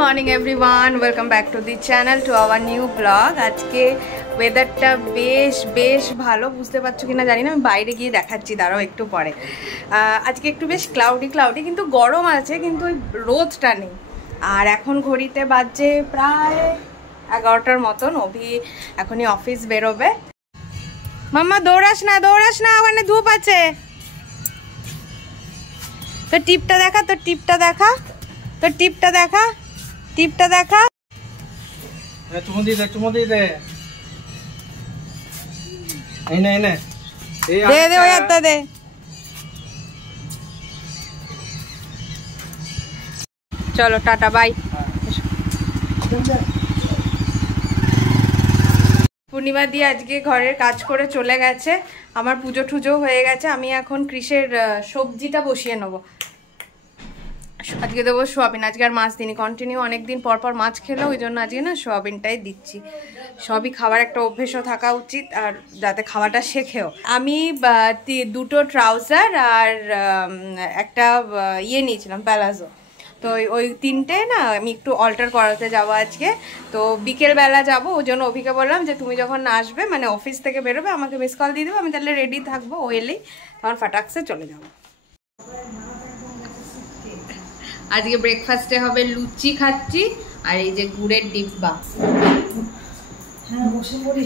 Morning everyone, welcome back to the channel, to our new blog. আজকে ওয়েদারটা বেশ ভালো, বুঝতে পারছো কিনা জানি না, আমি বাইরে গিয়ে দেখাচ্ছি, দাঁড়াও একটু পরে। আজকে একটু বেশ ক্লাউডি কিন্তু গরম আছে, কিন্তু ওই রোদটা নেই। আর এখন ঘড়িতে বাজছে প্রায় 11টার মতন। অভি এখনই অফিস বেরোবে। মাম্মা দৌড়াস না, ওখানে ধূপ আছে। তোর টিপটা দেখা, টিপটা দেখা। চুমো দিয়ে দে। দে ওই হাতটা দে। চলো টাটা, বাই। পূর্ণিমা দিয়ে আজকে ঘরের কাজ করে চলে গেছে। আমার পুজো টুজো হয়ে গেছে। আমি এখন কৃষের সবজিটা বসিয়ে নেবো। আজকে দেবো সোয়াবিন। আজকে আর মাছ দিইনি, কন্টিনিউ অনেকদিন পর মাছ খেলো, ওই জন্য আজকে না সোয়াবিনটাই দিচ্ছি। সবই খাওয়ার একটা অভ্যেসও থাকা উচিত, আর যাতে খাওয়াটা শেখেও। আমি দুটো ট্রাউজার আর একটা নিয়েছিলাম প্যালাজো। তো ওই তিনটে না আমি একটু অল্টার করাতে যাবো আজকে। তো বিকেলবেলা যাবো, ওই জন্য অভিকে বললাম যে তুমি যখন আসবে, মানে অফিস থেকে বেরোবে, আমাকে মিস কল দিয়ে দেবো, আমি তাহলে রেডি থাকবো। ও এলেই তখন ফাটাক্সে চলে যাবো। আজকে ব্রেকফাস্টে হবে লুচি খাচ্ছি, আর এই যে গুড়ের ডিব্বা। হ্যাঁ বসে পড়ি,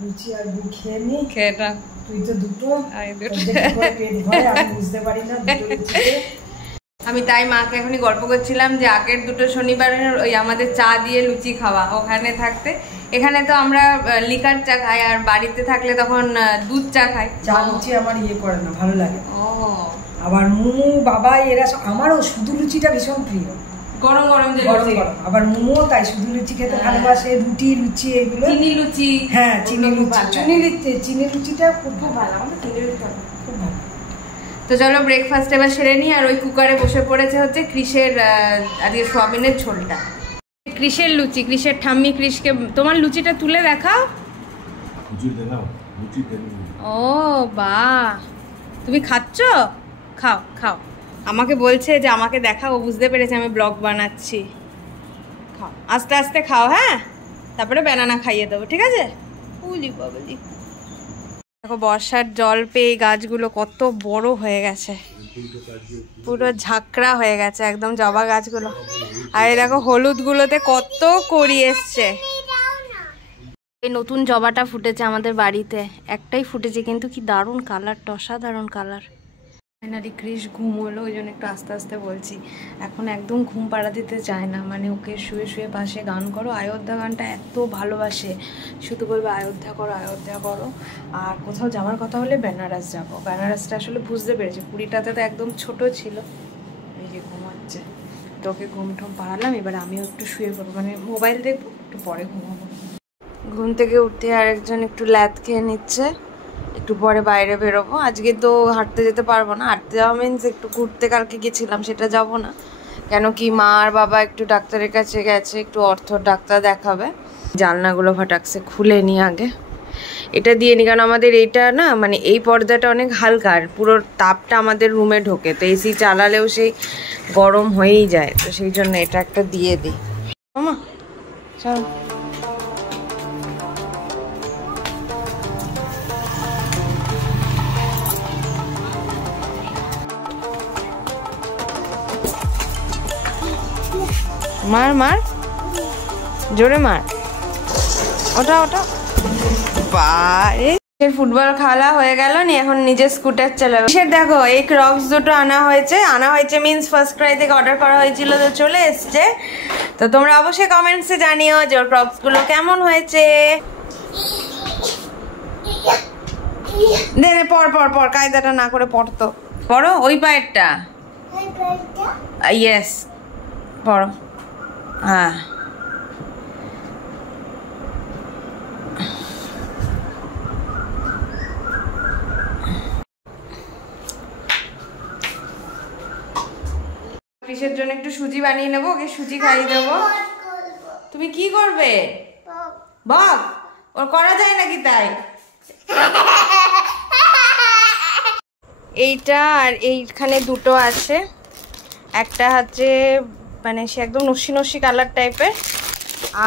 লুচি আর গুড় খেয়ে নি। খেয়ে না, তুই তো দুটো, পেট ভরে, আমি বুঝতে পারি না দুটো লুচিতে। আমি তাই মাকে এখনই গল্প করছিলাম যে আগের দুটো শনিবারের ওই আমাদের চা দিয়ে লুচি খাওয়া, ওখানে থাকতে। এখানে তো আমরা লিকার চা খাই, আর বাড়িতে থাকলে তখন দুধ চা খাই। চা লুচি আমার করে না, ভালো লাগে। ও, আবার মুমু বাবা এরা আমারও শুধু লুচিটা ভীষণ প্রিয়, গরম গরম যে লুচি। আবার মুমু তাই শুধু লুচি খেতে ভালোবাসে, লুচি এগুলো, চিনি লুচি। হ্যাঁ চিনি লুচিটা খুব ভালো, আমার চিনি লুচিটা খুব ভালো। তো চলো ব্রেকফাস্ট এবার সেরে নিই। আর ওই কুকারে বসে পড়েছে হচ্ছে কৃষের আজকে সোয়াবিনের ঝোলটা। কৃষের লুচি, কৃষের ঠাম্মি কৃষকে তোমার লুচিটা তুলে দেখাও। ও বাহ, তুমি খাচ্ছ? খাও। আমাকে বলছে যে আমাকে দেখাও, বুঝতে পেরেছে আমি ব্লগ বানাচ্ছি। খাও, আস্তে আস্তে খাও, হ্যাঁ, তারপরে ব্যানানা খাইয়ে দেবো, ঠিক আছে? বাবলি দেখো, বর্ষার জল পেয়ে গাছগুলো কত বড় হয়ে গেছে, পুরো ঝাঁকড়া হয়ে গেছে একদম জবা গাছগুলো। আর এই দেখো হলুদগুলোতে কত কড়ি এসছে। এই নতুন জবাটা ফুটেছে আমাদের বাড়িতে, একটাই ফুটেছে, কিন্তু কি দারুণ কালারটা, অসাধারণ কালার। ফাইনালি কৃষ ঘুম হলো, ওই জন্য একটু আস্তে আস্তে বলছি। এখন একদম ঘুম পাড়া দিতে চায় না, মানে ওকে শুয়ে পাশে গান করো। অযোধ্যা গানটা এত ভালোবাসে, শুধু বলবে অযোধ্যা করো। আর কোথাও যাওয়ার কথা হলে বেনারস যাবো। বেনারসটা আসলে বুঝতে পেরেছি, পুরীটাতে তো একদম ছোট ছিল। এই যে ঘুমাচ্ছে, তো ওকে ঘুম ঠুম পাড়ালাম। এবার আমিও একটু শুয়ে পড়বো, মানে মোবাইল দেখবো, একটু পরে ঘুমাবো। ঘুম থেকে উঠে আরেকজন একটু ল্যাদ খেয়ে নিচ্ছে, একটু পরে বাইরে বেরোবো। আজকে তো হাঁটতে যেতে পারবো না, হাঁটতে যাওয়া মিনস একটু ঘুরতে কালকে গেছিলাম, সেটা যাব না। কেন কি মা আর বাবা একটু ডাক্তারের কাছে গেছে, একটু অর্থর ডাক্তার দেখাবে। জানলাগুলো ফাটাকছে খুলে নি আগে, এটা দিয়ে নি, কারণ আমাদের এইটা না, মানে এই পর্দাটা অনেক হালকা, আর পুরো তাপটা আমাদের রুমে ঢোকে, তো এসি চালালেও সেই গরম হয়েই যায়, তো সেই জন্য এটা একটা দিয়ে দিই। মামা চলো। মার জোরে মার, ওটা বারে। ফুটবল খেলা হয়ে গেল নি, এখন নিজের স্কুটার চালাবে। দেখো এই ক্রক্স দুটো আনা হয়েছে মিন্স ফার্স্ট ক্রাই থেকে অর্ডার করা হয়েছিল, তো চলে এসছে। তো তোমরা অবশ্যই কমেন্টসে জানিও যে ওর ক্রক্স গুলো কেমন হয়েছে। দে পর কায়দাটা না করে পড়তো, পড়ো ওই পায়েরটা, ইয়েস পড়ো। হ্যাঁ কৃষের জন্য একটু সুজি বানিয়ে নেবো, ওকে সুজি খাইয়ে দেবো। তুমি কি করবে? বক, ওর করা যায় নাকি তাই? এইটা আর এইখানে দুটো আছে, একটা হচ্ছে মানে সে একদম নস্যি নস্যি কালার টাইপের,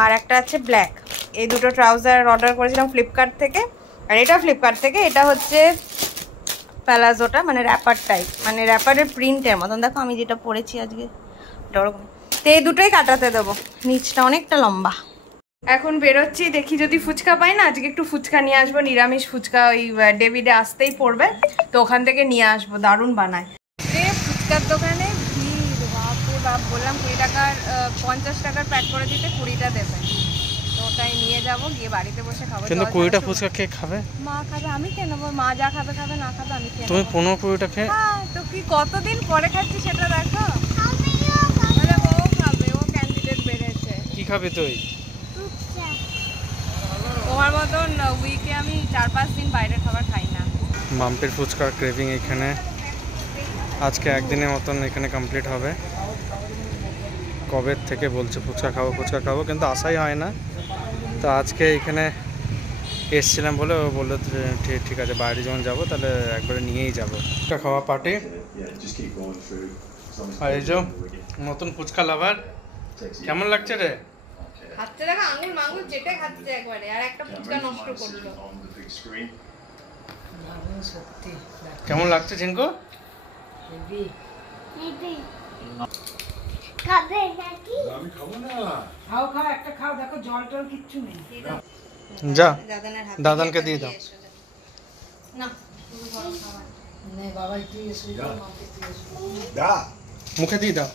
আর একটা আছে ব্ল্যাক। এই দুটো ট্রাউজার অর্ডার করেছিলাম ফ্লিপকার্ট থেকে, আর এটা ফ্লিপকার্ট থেকে। এটা হচ্ছে প্যালাজোটা, মানে র্যাপার টাইপ, মানে র্যাপারের প্রিন্টের মতন। দেখো আমি যেটা পরেছি আজকে ওরকম। তো এই দুটোই কাটাতে দেবো, নিচটা অনেকটা লম্বা। এখন বেরোচ্ছি, দেখি যদি ফুচকা পাই না। আজকে একটু ফুচকা নিয়ে আসবো, নিরামিষ ফুচকা। ওই ডেভিডে আসতেই পড়বে, তো ওখান থেকে নিয়ে আসবো, দারুণ বানায়। ফুচকার দোকানে ভিড়, বাপরে বাপ। বললাম 20 টাকার 50 টাকার প্যাক করে দিতে 20টা দেবে, তো ওটাই নিয়ে যাবো, গিয়ে বাড়িতে বসে খাবো। কিন্তু 20টা ফুচকা কে খাবে? মা খাবে, আমি কেন নেবো? মা যা খাবে খাবে, না খাবে আমি কেন? তুমি 15-20টা খেয়ে তো কি কতদিন পরে খাচ্ছি সেটা দেখো। আরে ও খাবে, ও ক্যান্ডিডেট বেড়েছে। কি খাবে তুই? তোমার মতন উইকে আমি 4-5 দিন বাইরের খাবার খাই না। মাম্পির ফুচকার ক্রেভিং এখানে আজকে একদিনের মতন এখানে কমপ্লিট হবে। কবে থেকে বলছে ফুচকা খাবো, কিন্তু আসাই হয় না। তো আজকে এখানে এসছিলাম বলে ও বললো ঠিক আছে, বাইরে যখন যাবো তাহলে একবারে নিয়েই যাবো। ফুচকা খাওয়া পার্টি। আর এই যে নতুন ফুচকা লাভার, কেমন লাগছে রে? খাচ্ছে দেখো, আঙুল মাঙুল যেটা খাচ্ছে একবারে, আর একটা ফুচকা নষ্ট করলো। সত্যি কেমন লাগছে ঝিঙ্কু? খাবে নাকি? খাও খাও, একটা খাও, দেখো জল টল কিচ্ছু নেই। যা দাদানকে দিয়ে দাও। না নে বাবা, একটু এসে মাকে দিয়ে এসো। মুখে দিয়ে দাও।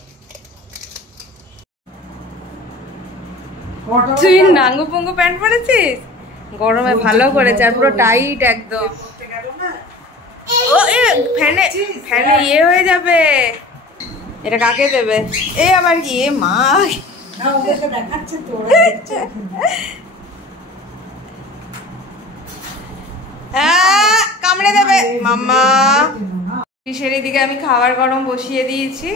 তুই নাঙ্গু পঙ্গু প্যান্ট পরেছিস? গরমে ভালো করেছে, আর পুরো টাইট একদম। ও এ ফ্যানে ফ্যানে ইয়ে হয়ে যাবে। এটা কাকে দেবে? এ আবার কি? এ মা, না ওদেরকে দেখাচ্ছে তো, ওরা দেখছে। কামড়ে দেবে মাম্মা। পিসের এদিকে আমি খাবার গরম বসিয়ে দিয়েছি।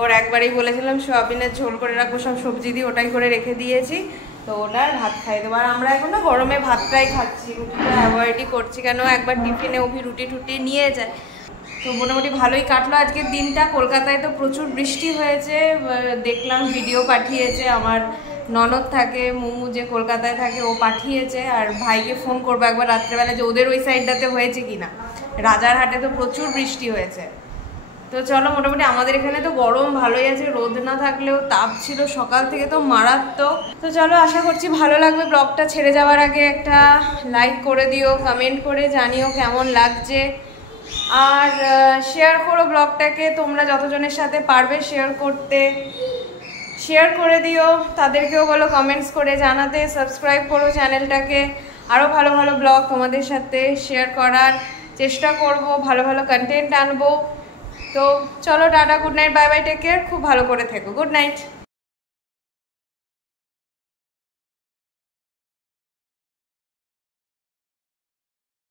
ওর একবারই বলেছিলাম সোয়াবিনের ঝোল করে রাখবো সব সবজি দিয়ে, ওটাই করে রেখে দিয়েছি। তো ওনার ভাত খাই দেবো। আর আমরা এখন না গরমে ভাতটাই খাচ্ছি, রুটিটা অ্যাভয়েডই করছি, কেন একবার টিফিনে অভি রুটি টুটি নিয়ে যায়। তো মোটামুটি ভালোই কাটলো আজকের দিনটা। কলকাতায় তো প্রচুর বৃষ্টি হয়েছে, দেখলাম ভিডিও পাঠিয়েছে আমার ননদ থাকে, মুমু যে কলকাতায় থাকে, ও পাঠিয়েছে। আর ভাইকে ফোন করবো একবার রাত্রেবেলা যে ওদের ওই সাইডটাতে হয়েছে কিনা। রাজারহাটে তো প্রচুর বৃষ্টি হয়েছে। তো চলো, মোটামুটি আমাদের এখানে তো গরম ভালোই আছে, রোদ না থাকলেও তাপ ছিল সকাল থেকে তো মারাত্মক। তো চলো, আশা করছি ভালো লাগবে। ব্লগটা ছেড়ে যাওয়ার আগে একটা লাইক করে দিও, কমেন্ট করে জানিও কেমন লাগছে, আর শেয়ার করো ব্লগটাকে। তোমরা যতজনের সাথে পারবে শেয়ার করতে, শেয়ার করে দিও। তাদেরকেও বলো কমেন্টস করে জানাতে। সাবস্ক্রাইব করো চ্যানেলটাকে, আরও ভালো ভালো ব্লগ তোমাদের সাথে শেয়ার করার চেষ্টা করব, ভালো ভালো কন্টেন্ট আনবো। তো চলো, tata, good night, bye bye, take care, খুব ভালো করে থেকো, গুড নাইট।